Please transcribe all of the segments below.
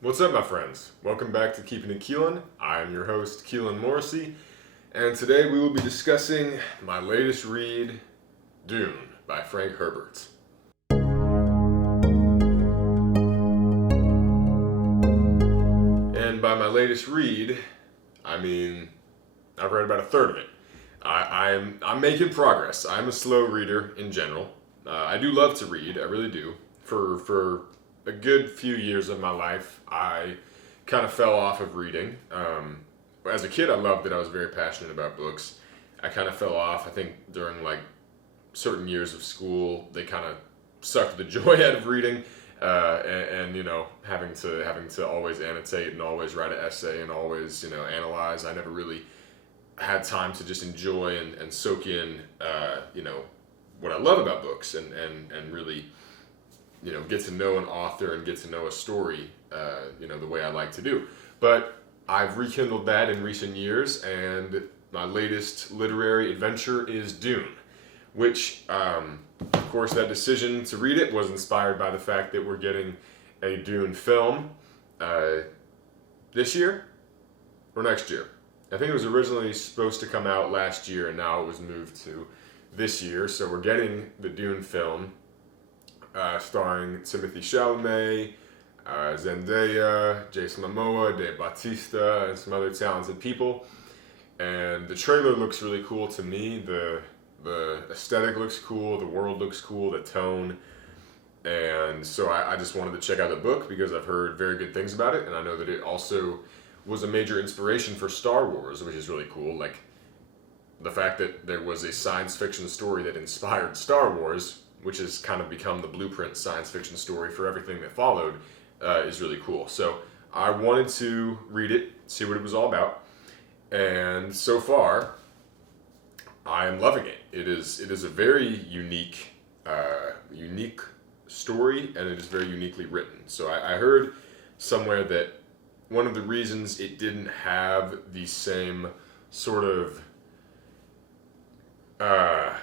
What's up, my friends? Welcome back to Keeping It Keilan. I am your host, Keilan Morrissey, and today we will be discussing my latest read, Dune, by Frank Herbert. And by my latest read, I mean I've read about a third of it. I'm making progress. I'm a slow reader in general. I do love to read, I really do. For a good few years of my life, I kind of fell off of reading. As a kid, I loved it. I was very passionate about books. I kind of fell off, I think, during like certain years of school. They kind of sucked the joy out of reading, and you know, having to always annotate and always write an essay and always analyze. I never really had time to just enjoy and soak in what I love about books and really get to know an author and get to know a story, the way I like to do. But I've rekindled that in recent years, and my latest literary adventure is Dune, which, of course, that decision to read it was inspired by the fact that we're getting a Dune film this year or next year. I think it was originally supposed to come out last year, and now it was moved to this year. So we're getting the Dune film, starring Timothée Chalamet, Zendaya, Jason Momoa, Dave Bautista, and some other talented people. And the trailer looks really cool to me. The aesthetic looks cool, the world looks cool, the tone. And so I just wanted to check out the book because I've heard very good things about it, and I know that it also was a major inspiration for Star Wars, which is really cool. Like, the fact that there was a science fiction story that inspired Star Wars, which has kind of become the blueprint science fiction story for everything that followed, is really cool. So I wanted to read it, see what it was all about, and so far, I am loving it. It is a very unique story, and it is very uniquely written. So I heard somewhere that one of the reasons it didn't have the same sort of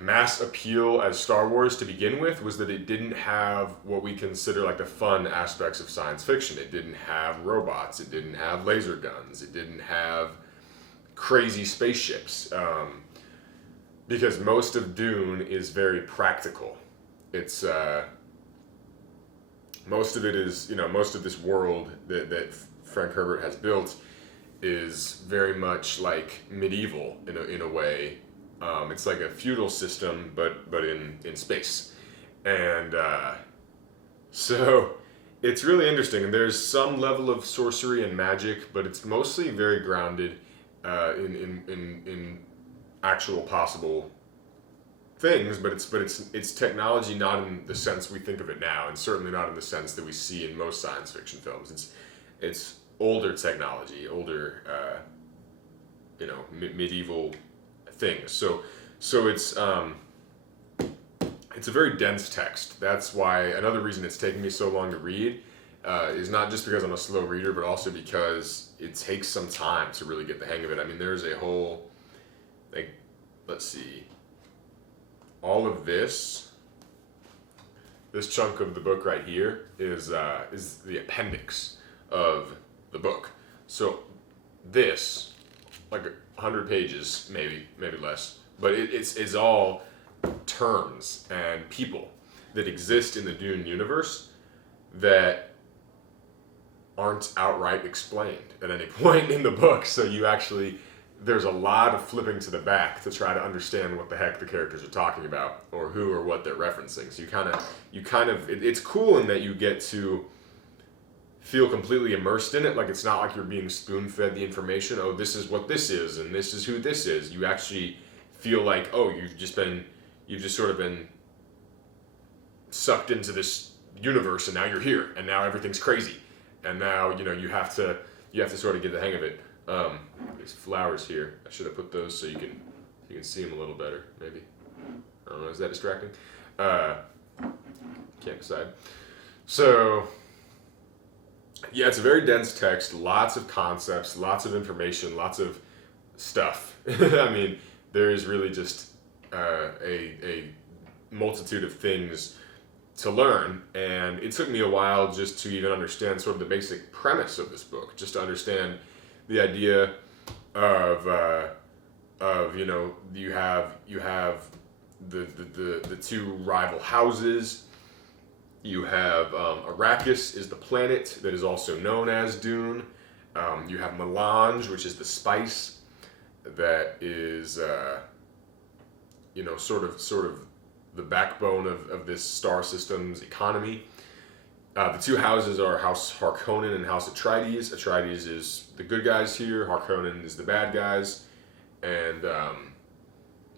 mass appeal as Star Wars to begin with was that it didn't have what we consider like the fun aspects of science fiction. It didn't have robots. It didn't have laser guns. It didn't have crazy spaceships. Because most of Dune is very practical. It's most of it is most of this world that Frank Herbert has built is very much like medieval in a way. It's like a feudal system, but in space, and so it's really interesting. And there's some level of sorcery and magic, but it's mostly very grounded in actual possible things. But it's technology, not in the sense we think of it now, and certainly not in the sense that we see in most science fiction films. It's older technology, older medieval things. So it's a very dense text. That's why another reason it's taken me so long to read is not just because I'm a slow reader, but also because it takes some time to really get the hang of it. I mean, there's a whole, let's see, all of this chunk of the book right here is the appendix of the book. So this, like 100 pages, maybe less, but it's all terms and people that exist in the Dune universe that aren't outright explained at any point in the book. So there's a lot of flipping to the back to try to understand what the heck the characters are talking about or who or what they're referencing. So it's cool in that you get to feel completely immersed in it. Like, it's not like you're being spoon-fed the information. Oh, this is what this is, and this is who this is. You actually feel like, oh, you've just sort of been sucked into this universe, and now you're here, and now everything's crazy, and now you have to sort of get the hang of it. These flowers here, I should have put those so you can see them a little better. Maybe, I don't know. Is that distracting? Can't decide. So. Yeah, it's a very dense text, lots of concepts, lots of information, lots of stuff. I mean, there is really just a multitude of things to learn, and it took me a while just to even understand sort of the basic premise of this book, just to understand the idea of you have the two rival houses. You have Arrakis is the planet that is also known as Dune. You have melange, which is the spice that is sort of the backbone of this star system's economy. The two houses are House Harkonnen and House Atreides. Atreides is the good guys here. Harkonnen is the bad guys, and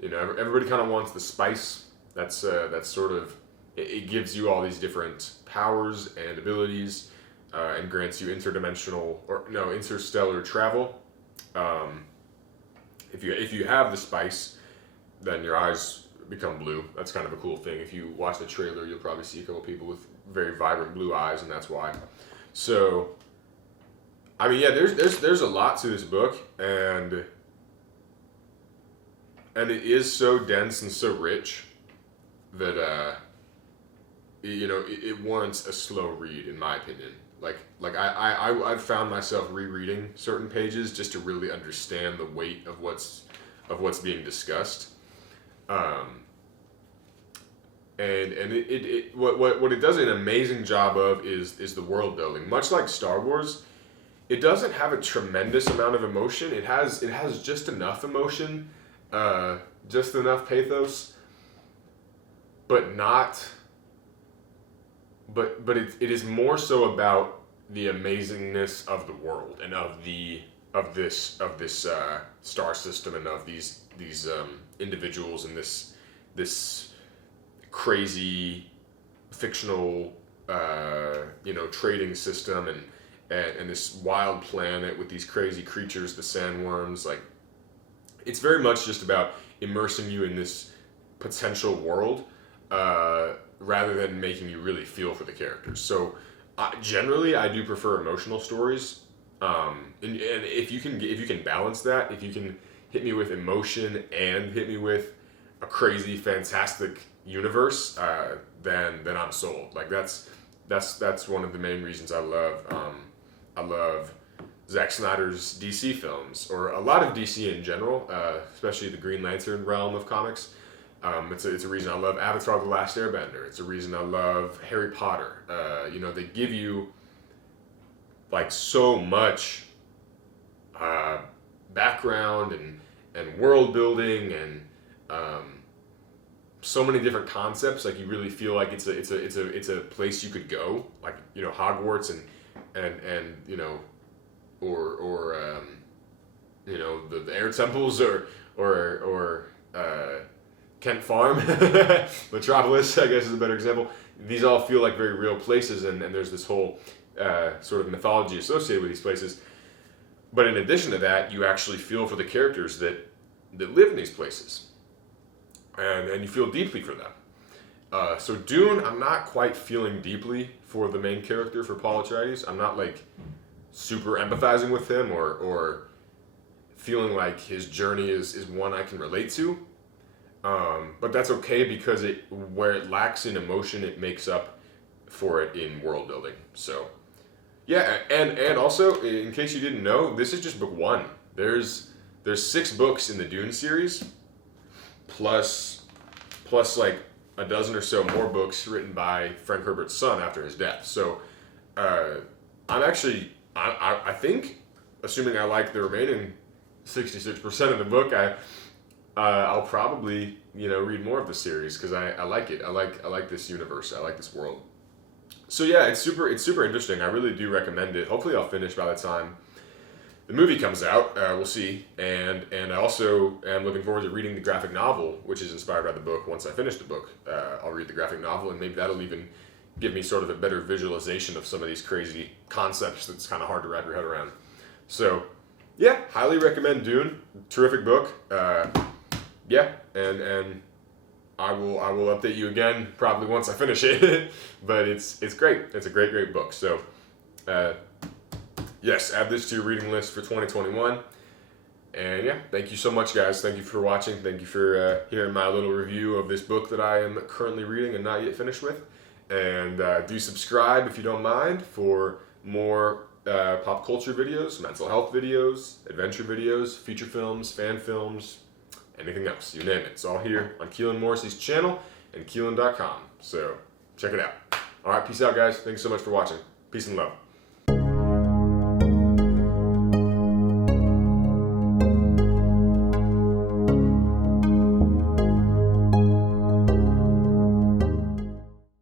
everybody kind of wants the spice. That's sort of it gives you all these different powers and abilities, and grants you interstellar travel. If you have the spice, then your eyes become blue. That's kind of a cool thing. If you watch the trailer, you'll probably see a couple people with very vibrant blue eyes, and that's why. So, I mean, yeah, there's a lot to this book, and it is so dense and so rich that it warrants a slow read, in my opinion. I've found myself rereading certain pages just to really understand the weight of what's being discussed. What it does an amazing job of is the world building. Much like Star Wars, it doesn't have a tremendous amount of emotion. It has just enough emotion, just enough pathos, but not. But it is more so about the amazingness of the world and of this star system and of these individuals and this crazy fictional trading system and this wild planet with these crazy creatures, the sandworms. Like, it's very much just about immersing you in this potential world, rather than making you really feel for the characters. So generally, I do prefer emotional stories, and if you can balance that, if you can hit me with emotion and hit me with a crazy, fantastic universe, then I'm sold. Like, that's one of the main reasons I love Zack Snyder's DC films, or a lot of DC in general, especially the Green Lantern realm of comics. It's a reason I love Avatar: The Last Airbender. It's a reason I love Harry Potter. They give you like so much background and world building and so many different concepts. Like, you really feel like it's a place you could go, like Hogwarts and the air temples or Kent Farm, Metropolis, I guess is a better example. These all feel like very real places, and there's this whole sort of mythology associated with these places. But in addition to that, you actually feel for the characters that live in these places, and you feel deeply for them. So Dune, I'm not quite feeling deeply for the main character, for Paul Atreides. I'm not like super empathizing with him or feeling like his journey is one I can relate to. But that's okay, because where it lacks in emotion, it makes up for it in world building. So, yeah, and also, in case you didn't know, this is just book one. There's 6 books in the Dune series, plus like a dozen or so more books written by Frank Herbert's son after his death. So, I think, assuming I like the remaining 66% of the book, I'll probably read more of the series, because I like it. I like this universe. I like this world. So yeah, it's super interesting. I really do recommend it. Hopefully, I'll finish by the time the movie comes out. We'll see. And I also am looking forward to reading the graphic novel, which is inspired by the book. Once I finish the book, I'll read the graphic novel, and maybe that'll even give me sort of a better visualization of some of these crazy concepts that's kind of hard to wrap your head around. So yeah, highly recommend Dune. Terrific book. Yeah, and I will update you again probably once I finish it. But it's great. It's a great book. So yes, add this to your reading list for 2021. And yeah, thank you so much, guys. Thank you for watching. Thank you for hearing my little review of this book that I am currently reading and not yet finished with. And do subscribe if you don't mind for more pop culture videos, mental health videos, adventure videos, feature films, fan films, anything else. You name it. It's all here on Keilan Morrissey's channel and Keilan.com. So check it out. All right, peace out, guys. Thanks so much for watching. Peace and love.